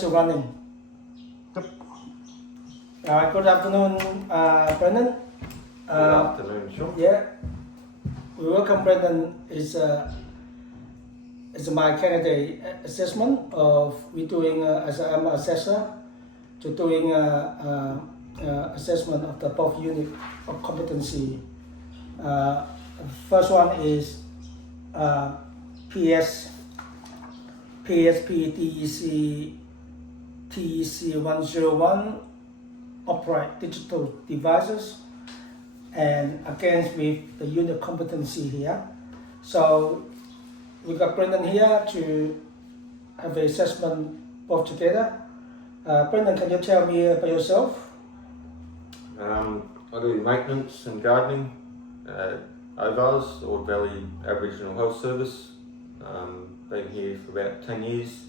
still running. Yep. Good afternoon, Brendan. Good afternoon, Sean. Yeah, we welcome Brendan. Is my candidate assessment of we doing as I'm an assessor to doing assessment of the both unit of competency. First one is BSBETC101 operate digital devices, and again with the unit competency here. So we got Brendan here to have an assessment both together. Brendan, can you tell me about yourself? I do maintenance and gardening at OVARS, Ord Valley Aboriginal Health Service. Been here for about 10 years.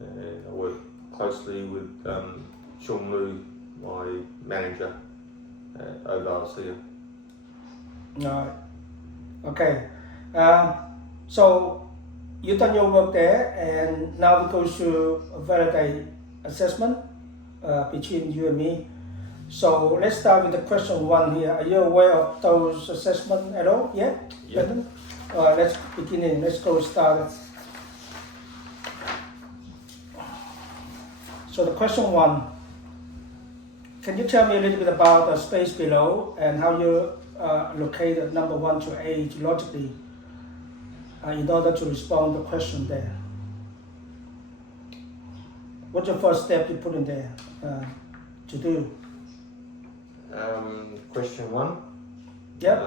I work closely with Sean Liu, my manager at OVARS here. Alright. Okay. So you've done your work there, and now we go through a validate assessment between you and me. So let's start with the question 1 here. Are you aware of those assessments at all? Yeah? Yeah. Let's begin in. Let's go start. So the question 1. Can you tell me a little bit about the space below and how you located number 1 to 8 logically in order to respond to the question there? What's your first step you put in there to do? Question 1. Yep.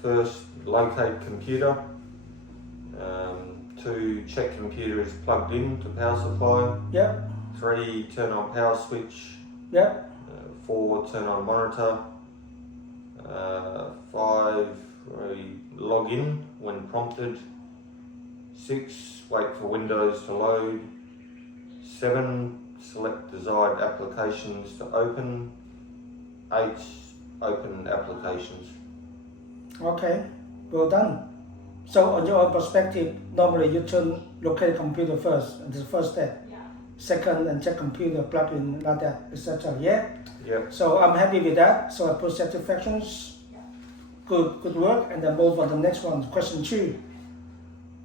First, locate computer. 2, check computer is plugged in to power supply. Yep. 3, turn on power switch. Yep. 4, turn on monitor. 5, log in when prompted. 6, wait for Windows to load. 7, select desired applications to open. 8, open applications. Okay, well done. So on your own perspective, normally you locate computer first, and the first step. Yeah. Second, and check computer, plug in like that, etc. Yeah? Yep. So I'm happy with that. So I put satisfactions. Yeah. Good work. And then move on to the next one. Question 2.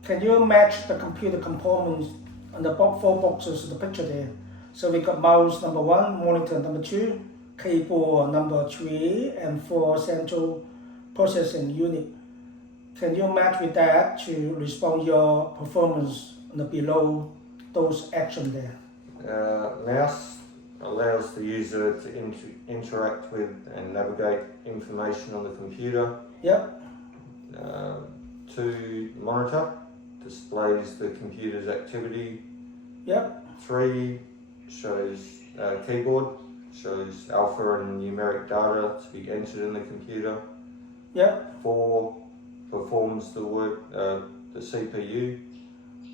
Can you match the computer components on the 4 boxes in the picture there? So we got mouse number 1, monitor number 2, keyboard number 3, and 4 central processing unit. Can you match with that to respond your performance on the below those actions there? Mouse allows the user to interact with and navigate information on the computer. Yep. 2, monitor displays the computer's activity. Yep. 3, shows keyboard, shows alpha and numeric data to be entered in the computer. Yep. 4, performs the work, the CPU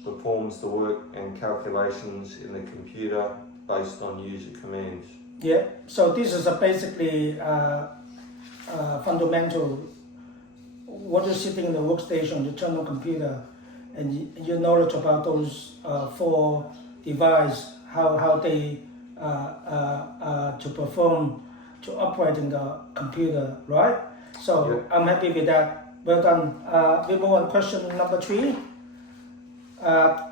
performs the work and calculations in the computer based on user commands. Yeah. So this is basically fundamental. What you're sitting in the workstation, you turn on computer, and your knowledge about those 4 devices, how they to perform to operating the computer, right? So Yep. I'm happy with that. Well done. We move on. Question number 3.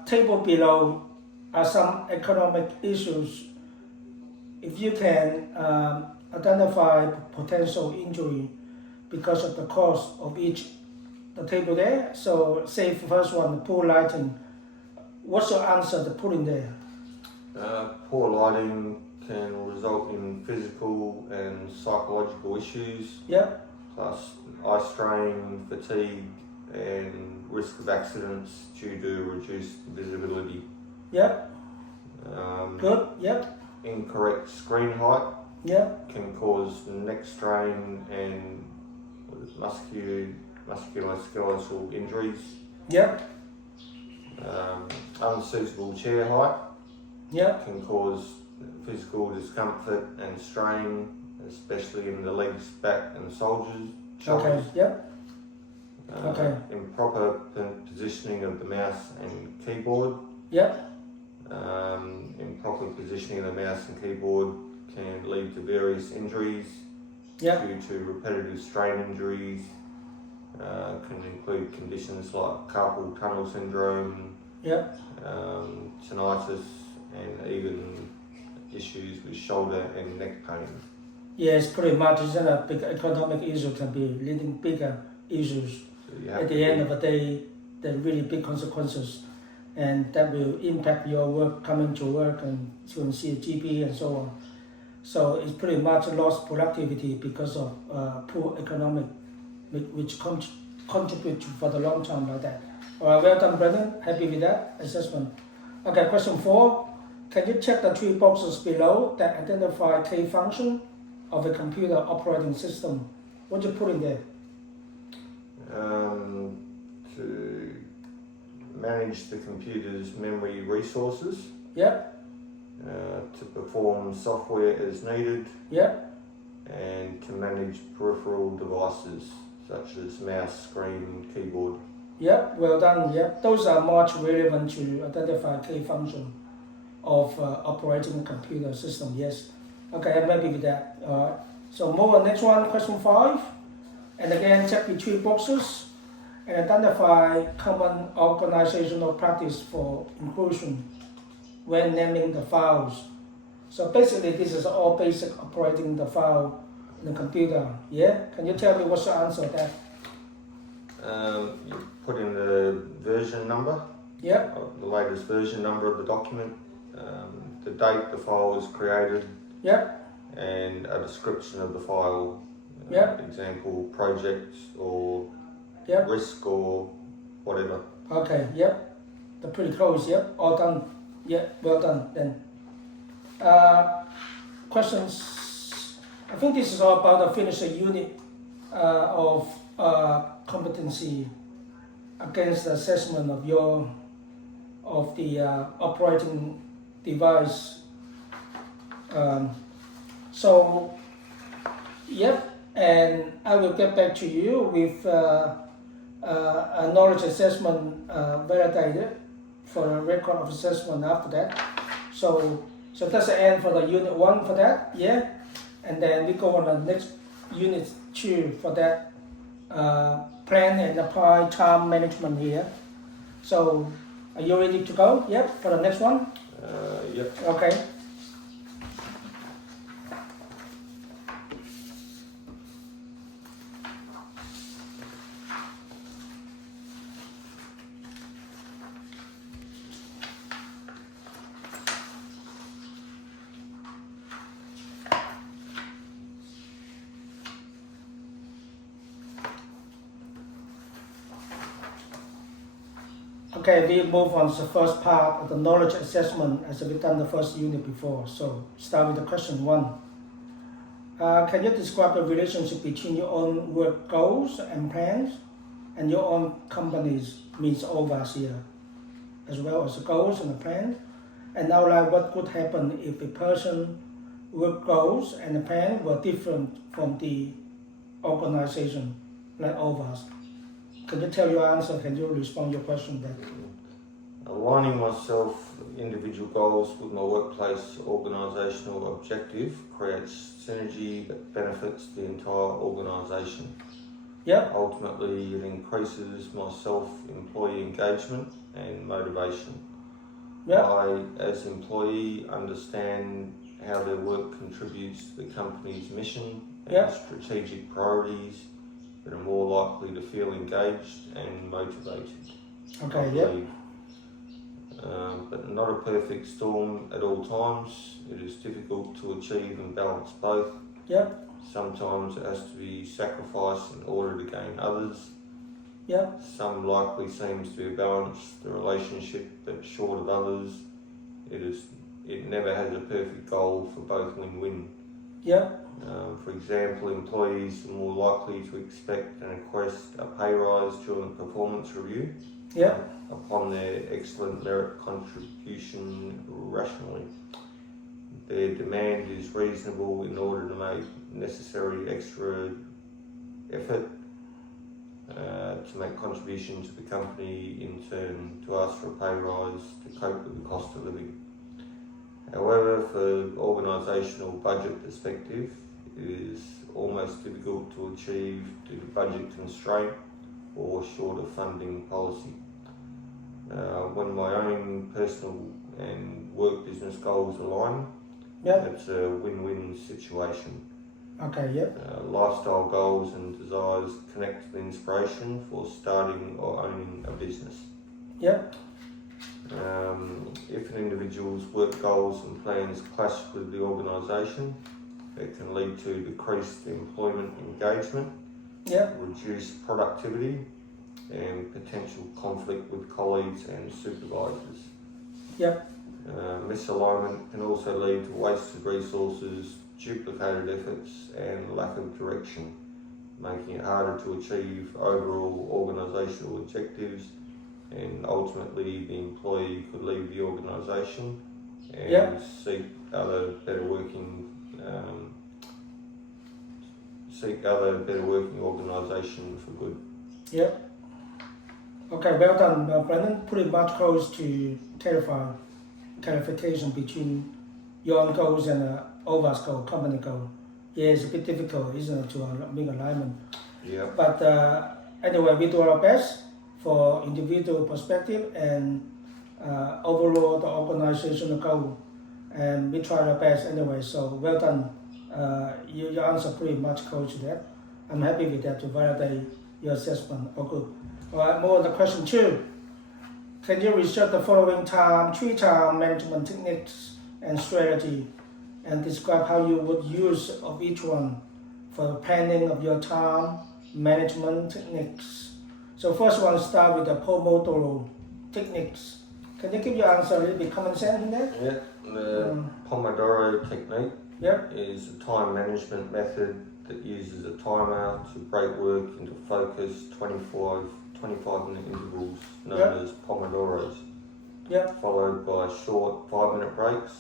Table below are some economic issues. If you can identify potential injury because of the cost of each the table there. So say the first one, poor lighting. What's your answer to put in there? Poor lighting can result in physical and psychological issues, Yep. plus eye strain, fatigue, and risk of accidents due to reduced visibility. Yep. Good. Yep. Incorrect screen height Yep. can cause neck strain and musculoskeletal injuries. Yep. Unsuitable chair height Yep. can cause physical discomfort and strain, especially in the legs, back and shoulders. Okay. Yep. Okay. Improper positioning of the mouse and keyboard. Yep. Improper positioning of the mouse and keyboard can lead to various injuries Yeah. due to repetitive strain injuries. Can include conditions like carpal tunnel syndrome, Yeah. tinnitus, and even issues with shoulder and neck pain. Yes, pretty much. It's a big economic issue, can be leading bigger issues. So you have At to the end be- of the day, there are really big consequences, and that will impact your work, coming to work and to see a GP and so on. So it's pretty much lost productivity because of poor economic, which contribute for the long term like that. All right, well done, Brendan. Happy with that assessment. Okay, question 4. Can you check the 3 boxes below that identify key function of a computer operating system? What you put in there? To manage the computer's memory resources, Yeah, to perform software as needed, yeah, and to manage peripheral devices such as mouse, screen, keyboard. yeah. Well done. Yeah, those are much relevant to identify key function of operating a computer system. Yes. Okay, I'm happy with that. So move on. Next one, question 5. And again, check the 3 boxes and identify common organizational practice for inclusion when naming the files. So basically, this is all basic operating the file in the computer. Yeah. Can you tell me what's the answer to that? You put in the version number, Yeah. the latest version number of the document, the date the file was created, Yeah. and a description of the file. Yeah. Example, project or Yeah. risk or whatever. Okay. Yep. They're pretty close. Yep. All done. Yeah. Well done then. Questions. I think this is all about the finished unit of competency against the assessment of the operating device. So, yep. And I will get back to you with a knowledge assessment validated for a record of assessment after that. So that's the end for the unit 1 for that, yeah. And then we go on the next unit 2 for that plan and apply time management here. So are you ready to go? Yep. For the next one. Yep. Okay. Okay, we move on to the first part of the knowledge assessment as we've done the first unit before. So start with the question 1. Can you describe the relationship between your own work goals and plans and your own company's means overs here, as well as the goals and the plan, and outline what could happen if a person's work goals and the plan were different from the organization, like overs? Can you tell your answer? Can you respond your question then? Aligning myself individual goals with my workplace organisational objective creates synergy that benefits the entire organisation. Yep. Ultimately, it increases my self-employee engagement and motivation. Yep. I, as employee, understand how their work contributes to the company's mission and Yep. strategic priorities, that are more likely to feel engaged and motivated. Okay. I Yep. believe. But not a perfect storm at all times. It is difficult to achieve and balance both. Yep. Sometimes it has to be sacrificed in order to gain others. Yep. Some likely seems to be a balance, the relationship, but short of others. It never has a perfect goal for both win-win. Yep. For example, employees are more likely to expect and request a pay rise during a performance review Yep. upon their excellent merit contribution rationally. Their demand is reasonable in order to make necessary extra effort to make contribution to the company, in turn to ask for a pay rise to cope with the cost of living. However, for organisational budget perspective, it is almost difficult to achieve due to budget constraint or shorter funding policy. When my own personal and work business goals align, it's a win-win situation. Okay, Lifestyle goals and desires connect with inspiration for starting or owning a business. If an individual's work goals and plans clash with the organisation, it can lead to decreased employment engagement, reduced productivity, and potential conflict with colleagues and supervisors. Misalignment can also lead to wasted resources, duplicated efforts, and lack of direction, making it harder to achieve overall organisational objectives, and ultimately the employee could leave the organisation and seek other better working organisation for good. Okay, well done, Brendan. Pretty much close to clarification between your own goals and OVA's goal, company goal. It's a bit difficult, isn't it, to make alignment. But anyway, we do our best for individual perspective and overall the organizational goal, and we try our best anyway. So well done. Your answer pretty much close to that. I'm happy with that to validate your assessment. Oh, good. All right, more on the question 2. Can you research the following three-time management techniques and strategy, and describe how you would use of each one for the planning of your time management techniques? So first one, start with the Pomodoro techniques. Can you give your answer a little bit common sense in that? The Pomodoro technique is a time management method that uses a timer to break work into focused 25-minute intervals known as Pomodoros, followed by short 5-minute breaks.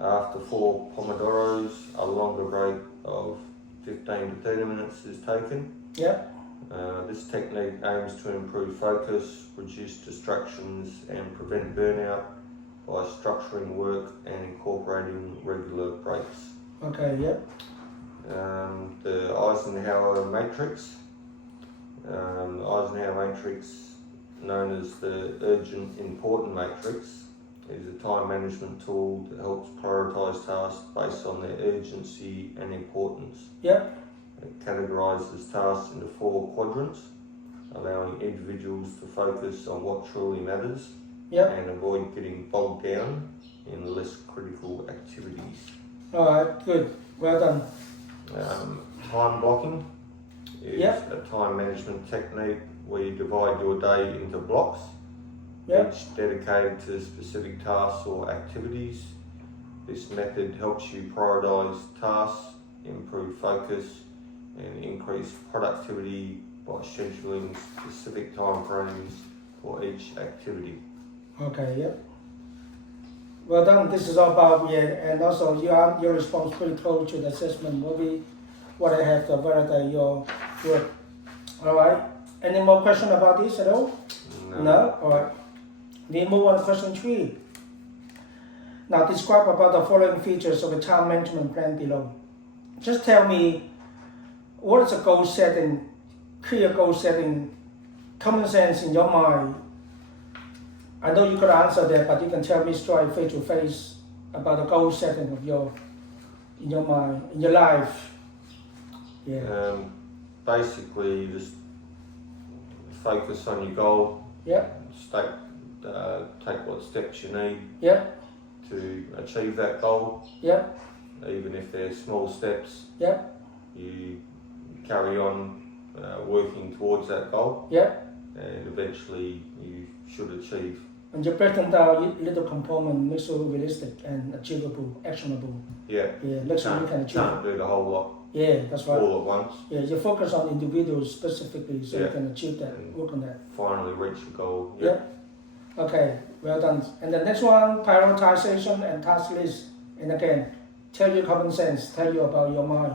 After 4 Pomodoros, a longer break of 15 to 30 minutes is taken. This technique aims to improve focus, reduce distractions, and prevent burnout by structuring work and incorporating regular breaks. The Eisenhower matrix. The Eisenhower matrix, known as the urgent important matrix, is a time management tool that helps prioritise tasks based on their urgency and importance. It categorises tasks into 4 quadrants, allowing individuals to focus on what truly matters and avoid getting bogged down in less critical activities. Alright, good. Well done. Time blocking is a time management technique where you divide your day into blocks, each dedicated to specific tasks or activities. This method helps you prioritise tasks, improve focus, and increase productivity by scheduling specific time frames for each activity. Well done. This is all about and also your response pretty close to the assessment. What I have to validate your work. All right. Any more question about this at all? No. All right. We move on to question 3. Now describe about the following features of a time management plan below. Just tell me what is a goal setting, clear goal setting, common sense in your mind. I know you could answer that, but you can tell me straight face to face about the goal setting of in your mind, in your life. Basically, just focus on your goal. Take what steps you need to achieve that goal. Even if they're small steps. You carry on working towards that goal. And eventually you should achieve. And you break them down little component, make sure realistic and achievable, actionable. Make sure you can achieve. Can't do the whole lot. That's right. All at once. You focus on individuals specifically so you can achieve that, work on that. Finally reach the goal. Okay, well done. And the next one, prioritization and task list. And again, tell you common sense, tell you about your mind.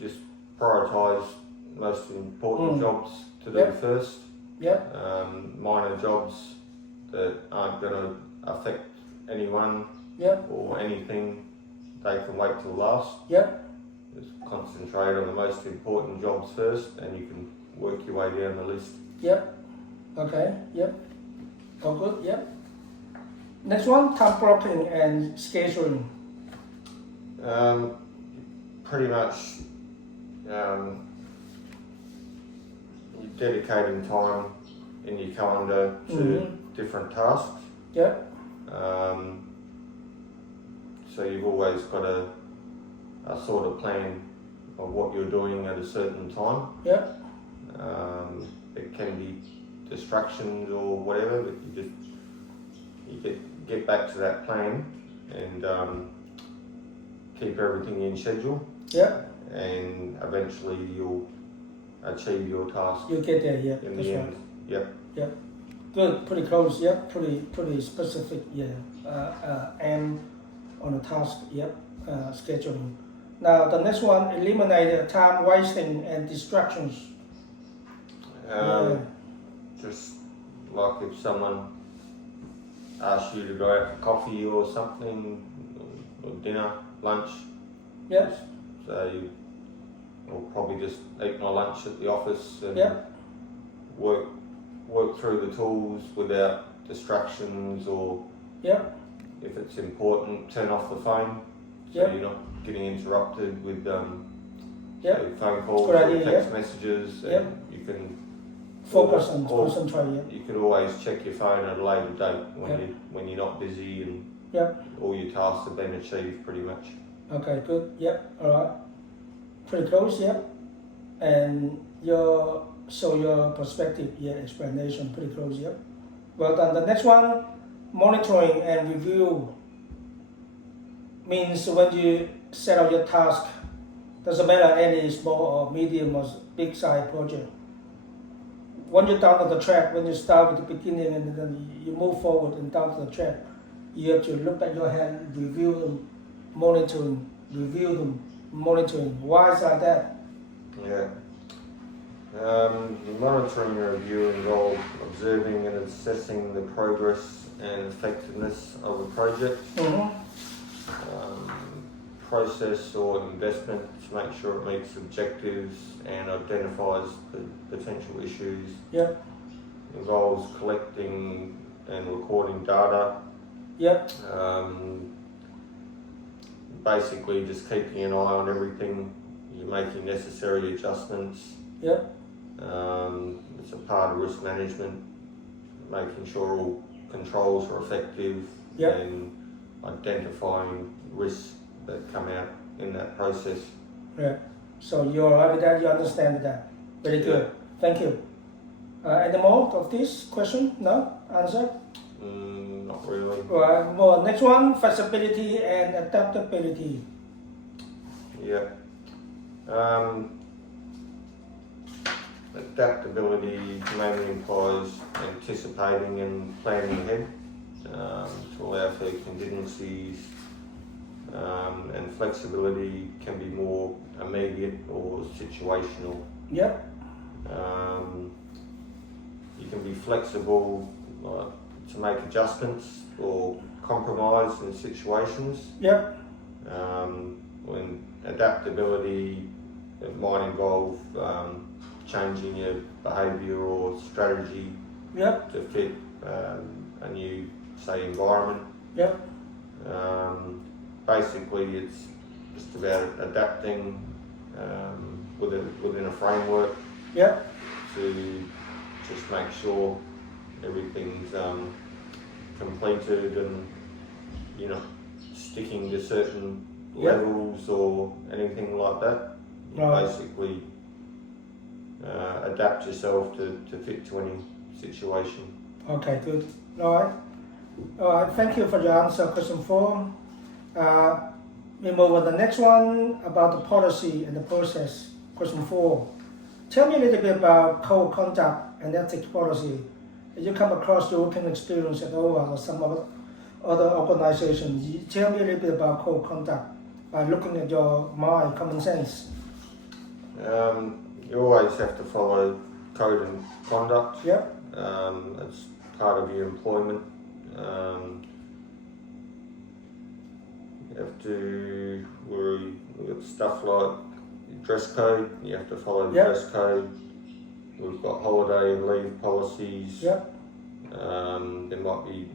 Just prioritise most important jobs to do first. Minor jobs that aren't going to affect anyone Yep. or anything, they can wait till last. Yep. Just concentrate on the most important jobs first, and you can work your way down the list. Yep. Okay. Yep. All good. Yep. Next one, time blocking and scheduling. Pretty much, you're dedicating time in your calendar to different tasks. Yep. So you've always got a sort of plan of what you're doing at a certain time. Yep. It can be distractions or whatever, but you get back to that plan and keep everything in schedule. Yep. And eventually you'll achieve your task. You get there. Yep. In That's the right. end. Yep. Yep. Good. Pretty close. Yep. Pretty specific. Yeah. Aim on the task. Yep. Scheduling. Now the next one, eliminate time wasting and distractions. Just like if someone asks you to go out for coffee or something, or dinner, lunch. Yep. So I'll probably just eat my lunch at the office and Yep. work through the tools without distractions, or Yep. if it's important, turn off the phone so Yep. you're not getting interrupted with Yep. phone calls Good or idea, text messages. And Yep. you can Focus and or concentrate. Yep. you could always check your phone at a later date when Yep. when you're not busy and Yep. all your tasks have been achieved pretty much. Okay. Good. Yep. All right. Pretty close. Yep. And your perspective. Yeah. Explanation. Pretty close. Yep. Well done. The next one, monitoring and review. Means when you set out your task, doesn't matter any small or medium or big size project. When you're down to the track, when you start with the beginning and then you move forward and down to the track, you have to look at your hand, review them, monitoring, review them, monitoring. Why is that? Yeah. Monitoring and review involve observing and assessing the progress and effectiveness of a project, process or investment to make sure it meets objectives and identifies the potential issues. Yep. Involves collecting and recording data. Yep. Basically just keeping an eye on everything. You're making necessary adjustments. Yep. It's a part of risk management, making sure all controls are effective. Yep. And identifying risks that come out in that process. Yeah. So you're alright with that, you understand that. Very good. Thank you. Any more of this question? No? Answer? Not really. Right. Well, next one, flexibility and adaptability. Yeah. Adaptability mainly implies anticipating and planning ahead to allow for contingencies, and flexibility can be more immediate or situational. Yep. You can be flexible to make adjustments or compromise in situations. Yep. When adaptability, it might involve changing your behaviour or strategy. Yep. To fit a new, say, environment. Yep. Basically, it's just about adapting within a framework. Yep. To just make sure everything's completed and you're not sticking to certain levels or anything like that. You basically adapt yourself to fit to any situation. Okay, good. Alright. Alright, thank you for your answer, question 4. We move on to the next one about the policy and the process, question 4. Tell me a little bit about code of conduct and ethics policy. Have you come across your working experience at all or some other organizations? Tell me a little bit about code of conduct by looking at your mind, common sense. You always have to follow code and conduct. Yep. It's part of your employment. have to, we've got stuff like dress code, you have to follow the Yep. dress code. We've got holiday and leave policies. Yep. There might be,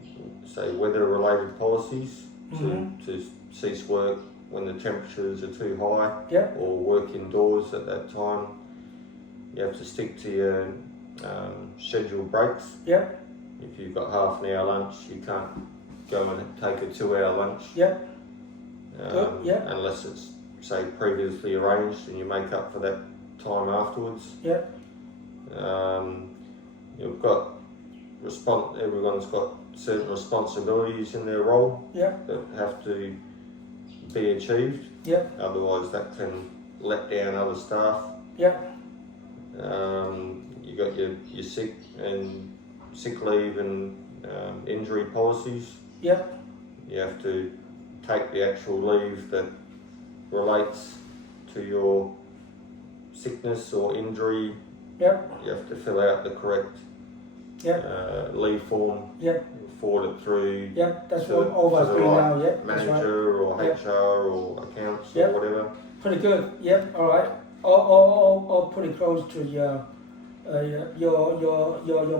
say, weather-related policies to cease work when the temperatures are too high, Yep. or work indoors at that time. You have to stick to your scheduled breaks. Yep. If you've got half an hour lunch, you can't go and take a 2-hour lunch. Yep. Yep. Unless it's, say, previously arranged and you make up for that time afterwards. Yep. You've got everyone's got certain responsibilities in their role Yep. that have to be achieved. Yep. Otherwise, that can let down other staff. Yep. You got your sick leave and injury policies. Yep. You have to take the actual leave that relates to your sickness or injury. Yep. You have to fill out the correct leave form. Yep. Forward it through. Yep. That's to- what all of us to the doing right now. Yep. That's right. manager or Yep. HR or accounts Yep. or whatever. Pretty good. Yep. All right. All pretty close to your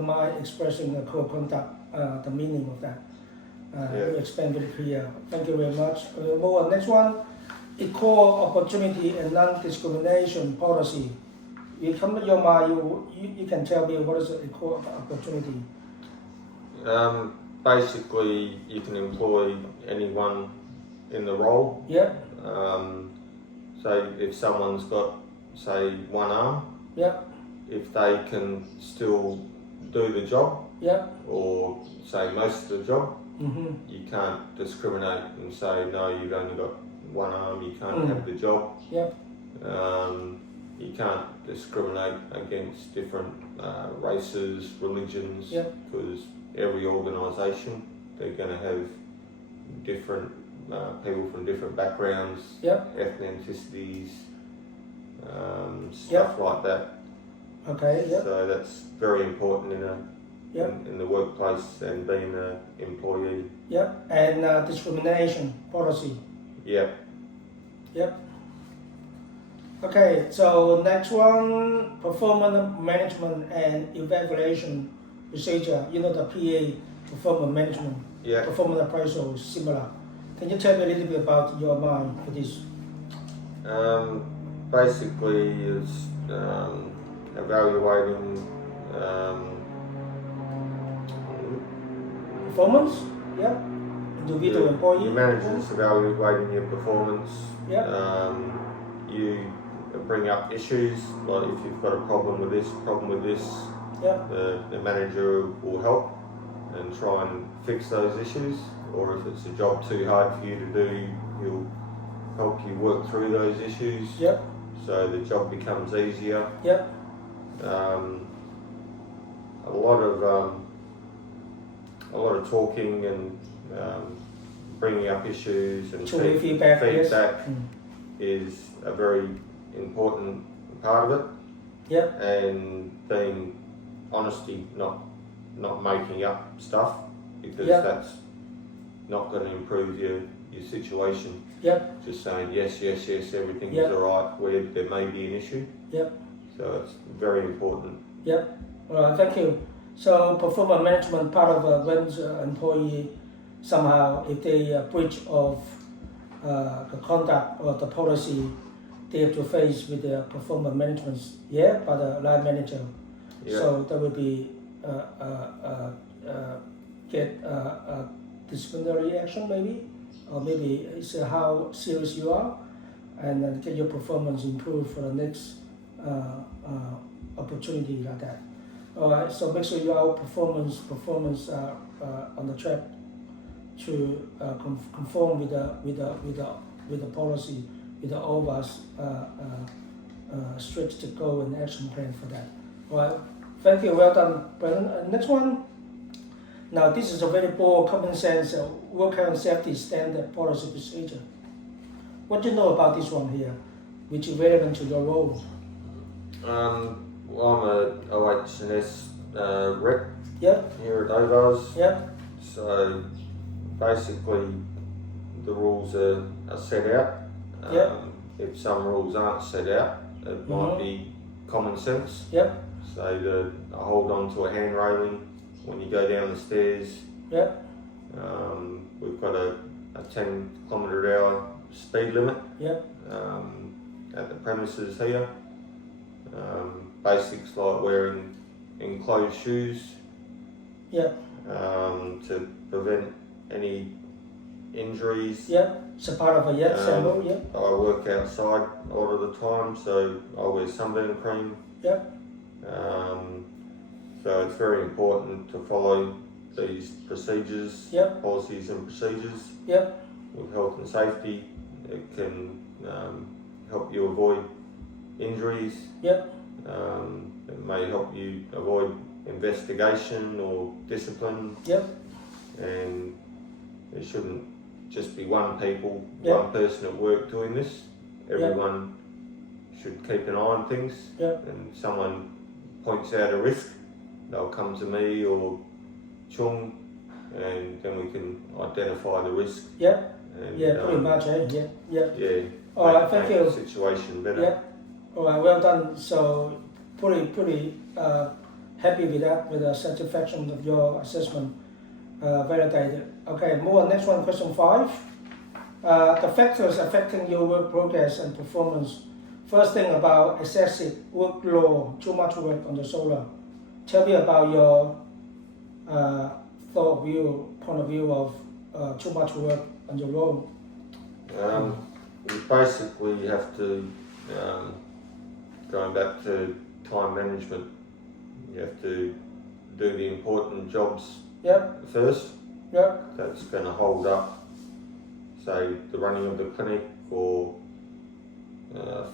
mind expressing the code conduct, the meaning of that. You explained very clear. Thank you very much. Move on. Next one, equal opportunity and non-discrimination policy. You come to your mind. You can tell me what is the equal opportunity. Basically, you can employ anyone in the role. Yep. So if someone's got, say, one arm, Yep. if they can still do the job, Yep. or say most of the job, Mhm. you can't discriminate and say, no, you've only got one arm, you can't have the job. Yep. You can't discriminate against different races, religions, Yep. because every organisation, they're going to have different people from different backgrounds, Yep. ethnicities, stuff like that. Okay. Yep. So that's very important Yep. in the workplace and being an employee. Yep. And discrimination policy. Yep. Yep. Okay, so next one, performance management and evaluation procedure. You know the PA, performance management, Yeah. performance appraisal is similar. Can you tell me a little bit about your mind for this? Basically, it's evaluating. Performance? Yep. Individual employee? Your manager's evaluating your performance. Yep. You bring up issues, like if you've got a problem with this, Yep. the manager will help and try and fix those issues, or if it's a job too hard for you to do, he'll help you work through those issues. Yep. So the job becomes easier. Yep. A lot of talking and bringing up issues and Truly feedback, yes. is a very important part of it. Yep. And being honesty, not making up stuff, because Yep. that's not going to improve your situation. Yep. Just saying yes, everything's Yep. alright, where there may be an issue. Yep. So it's very important. Yep. All right, thank you. So performance management part of when the employee somehow, if they breach of the conduct or the policy, they have to face with their performance management, by the line manager. Yeah. So that would be get disciplinary action maybe, or maybe it's how serious you are, and then get your performance improved for the next opportunity like that. All right, so make sure your performance on the track to conform with the policy, with the OVA's strategic goal and action plan for that. All right, thank you, well done, Brennan. Next one. Now this is a very broad, common sense work health and safety standard policy procedure. What do you know about this one here, which is relevant to your role? Well, I'm a OH&S rep Yep. here at OVAS. Yep. So basically, the rules rules are set out. Yep. If some rules aren't set out, it might be common sense. Yep. So to hold on to a hand railing when you go down the stairs. Yep. We've got a 10 km/h speed limit. Yep. At the premises here. Basics like wearing enclosed shoes. Yep. To prevent any injuries. Yep. It's a part of a symbol. Yep. I work outside a lot of the time, so I wear sunburn cream. Yep. So it's very important to follow these procedures, Yep. policies and procedures. Yep. With health and safety, it can help you avoid injuries. Yep. It may help you avoid investigation or discipline. Yep. And there shouldn't just be one Yep. one person at work doing this. Everyone should keep an eye on things. Yep. And someone points out a risk, they'll come to me or Chung, and then we can identify the risk. Yep. And, Yeah, pretty much. Yeah. Yeah. Yeah. All right. Thank make you. the situation better. Yeah. All right. Well done. So pretty happy with that, with the satisfaction of your assessment. Validated. Okay. Move on. Next one. Question 5. The factors affecting your work progress and performance. First thing about excessive workload, too much work on the solar. Tell me about your point of view of too much work on your role. You basically have to, going back to time management, you have to do the important jobs Yep. first. Yep. That's going to hold up, say, the running of the clinic or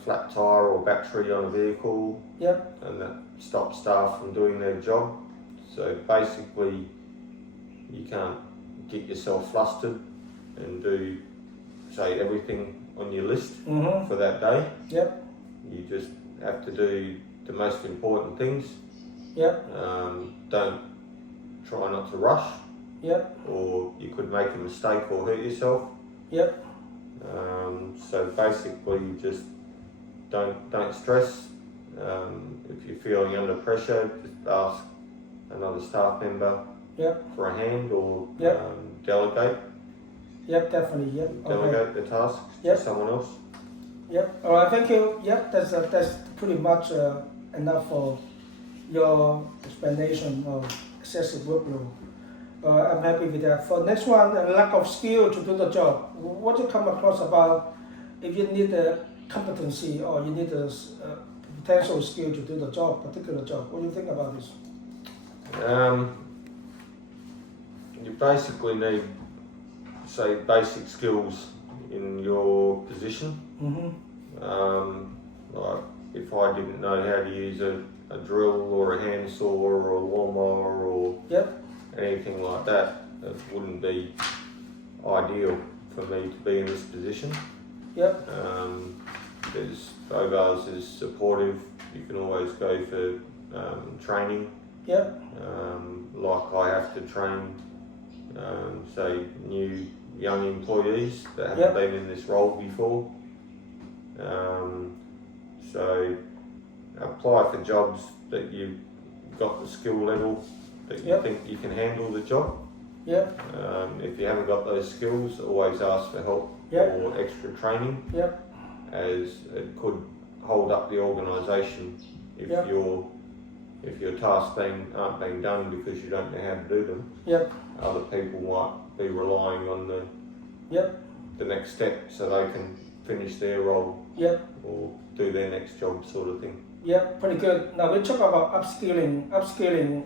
flat tyre or battery on a vehicle. Yep. And that stops staff from doing their job. So basically, you can't get yourself flustered and do, say, everything on your list for that day. Yep. You just have to do the most important things. Yep. Don't try not to rush. Yep. Or you could make a mistake or hurt yourself. Yep. So basically, just don't stress. If you're feeling under pressure, just ask another staff member for a hand or delegate. Yep, definitely. Yep. Delegate the tasks to someone else. Yep. All right. Thank you. Yep. That's pretty much enough for your explanation of excessive workload. I'm happy with that. For next one, a lack of skill to do the job. What do you come across about if you need a competency or you need a potential skill to do the job, particular job? What do you think about this? You basically need, say, basic skills in your position. Like if I didn't know how to use a drill or a handsaw or a lawnmower or anything like that, it wouldn't be ideal for me to be in this position. OVARS is supportive. You can always go for training. Like I have to train, say, new young employees that haven't been in this role before. So apply for jobs that you've got the skill level that you think you can handle the job. If you haven't got those skills, always ask for help or extra training, as it could hold up the organisation if your tasks aren't being done because you don't know how to do them. Other people might be relying on the next step so they can finish their role or do their next job, sort of thing. Pretty good. Now we talk about upskilling.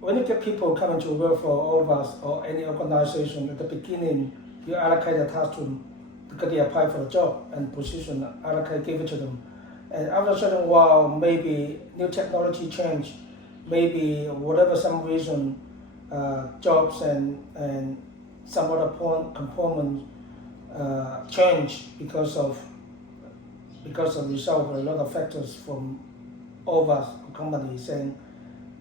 When you get people coming to work for all of us or any organization, at the beginning you allocate a task to them because they apply for the job and position, give it to them. And after a certain while, maybe new technology change, maybe whatever some reason, jobs and some other components change because of result of a lot of factors from all of us companies, and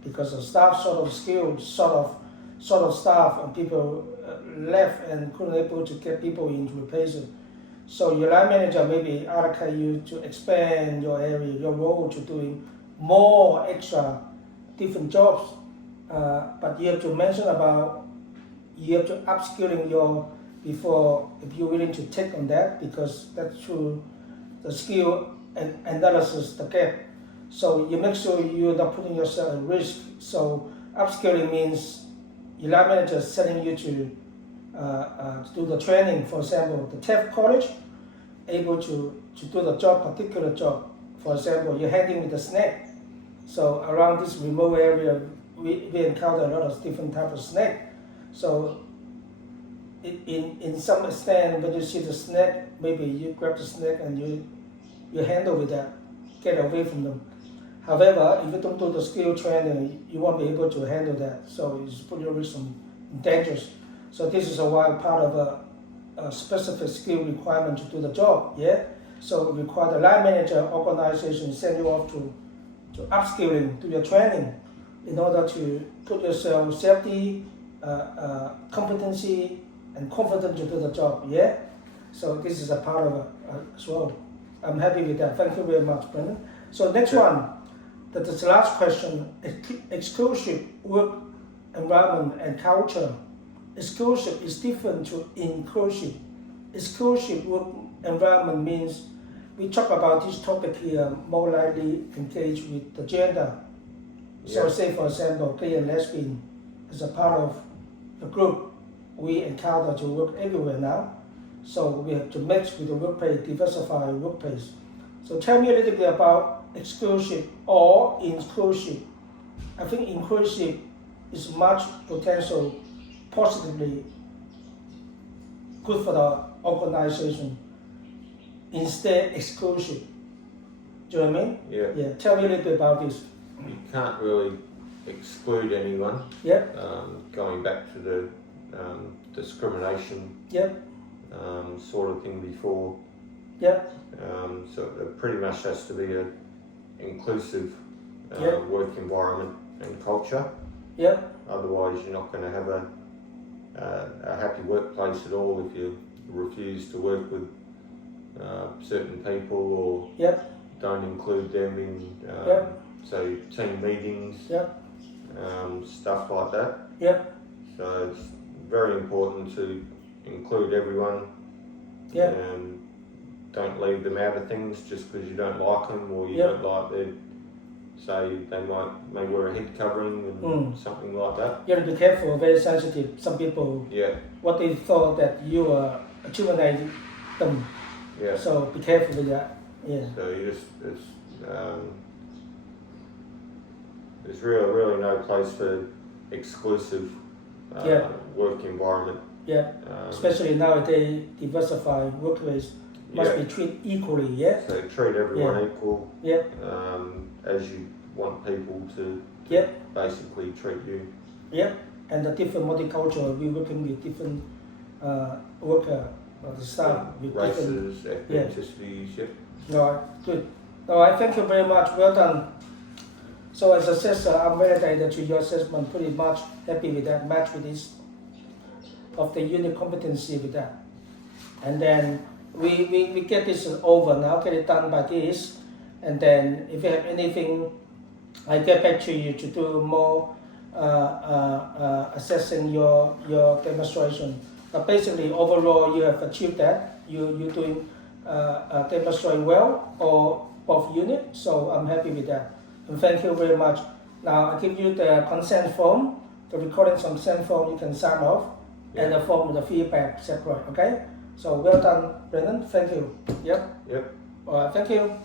because of staff sort of skills, sort of staff and people left and couldn't able to get people in to replace it. So your line manager maybe allocate you to expand your area, your role to doing more extra different jobs. But you have to mention about, you have to upskilling your before if you're willing to take on that, because that's true the skill and analysis the gap. So you make sure you're not putting yourself at risk. So upskilling means your line manager is sending you to do the training, for example, the TAFE college, able to do the job, particular job. For example, you're handling with the snake. So around this remote area, we encounter a lot of different types of snake. So in some extent, when you see the snake, maybe you grab the snake and you handle with that, get away from them. However, if you don't do the skill training, you won't be able to handle that. So it's put your risk in dangers. So this is why part of a specific skill requirement to do the job. Yeah. So it requires the line manager organization send you off to upskilling, do your training, in order to put yourself safety, competency, and confident to do the job. Yeah. So this is a part of it as well. I'm happy with that. Thank you very much, Brendan. So next one, that is the last question. Exclusive work environment and culture. Exclusive is different to inclusive. Exclusive work environment means we talk about this topic here, more likely engage with the gender. So say for example, gay and lesbian is a part of the group we encounter to work everywhere now. So we have to mix with the workplace, diversify workplace. So tell me a little bit about exclusive or inclusive. I think inclusive is much potential positively good for the organization. Instead, exclusive. Do you know what I mean? Yeah. Yeah. Tell me a little bit about this. You can't really exclude anyone. Yeah. Going back to the discrimination Yeah. sort of thing before. Yeah. So it pretty much has to be an inclusive work environment and culture. Yeah. Otherwise, you're not going to have a happy workplace at all if you refuse to work with certain people or Yeah. don't include them in, say, team meetings, Yeah. stuff like that. Yeah. So it's very important to include everyone. Yeah. Don't leave them out of things just because you don't like them or you don't like their, say they may wear a head covering and something like that. You have to be careful, very sensitive. Some people, what they thought that you were accumulating them. Yeah. So be careful with that. Yeah. So you just, there's really no place for exclusive work environment. Yeah. Especially nowadays, diversified workplace must be treated equally. Yeah. So treat everyone equal. Yeah. As you want people to basically treat you. Yeah. And the different multicultural, we working with different worker the staff with races, ethnicities. All right, good. All right, thank you very much. Well done. So as I said, I'm validated to your assessment. Pretty much happy with that, match with this of the unit competency with that. And then we get this over now, get it done by this. And then if you have anything, I get back to you to do more assessing your demonstration. But basically, overall, you have achieved that. You're doing demonstrate well or both units. So I'm happy with that. And thank you very much. Now I give you the consent form, the recording consent form. You can sign off, and the form with the feedback separate. Okay. So well done, Brendan. Thank you. Yep. Yep. All right. Thank you.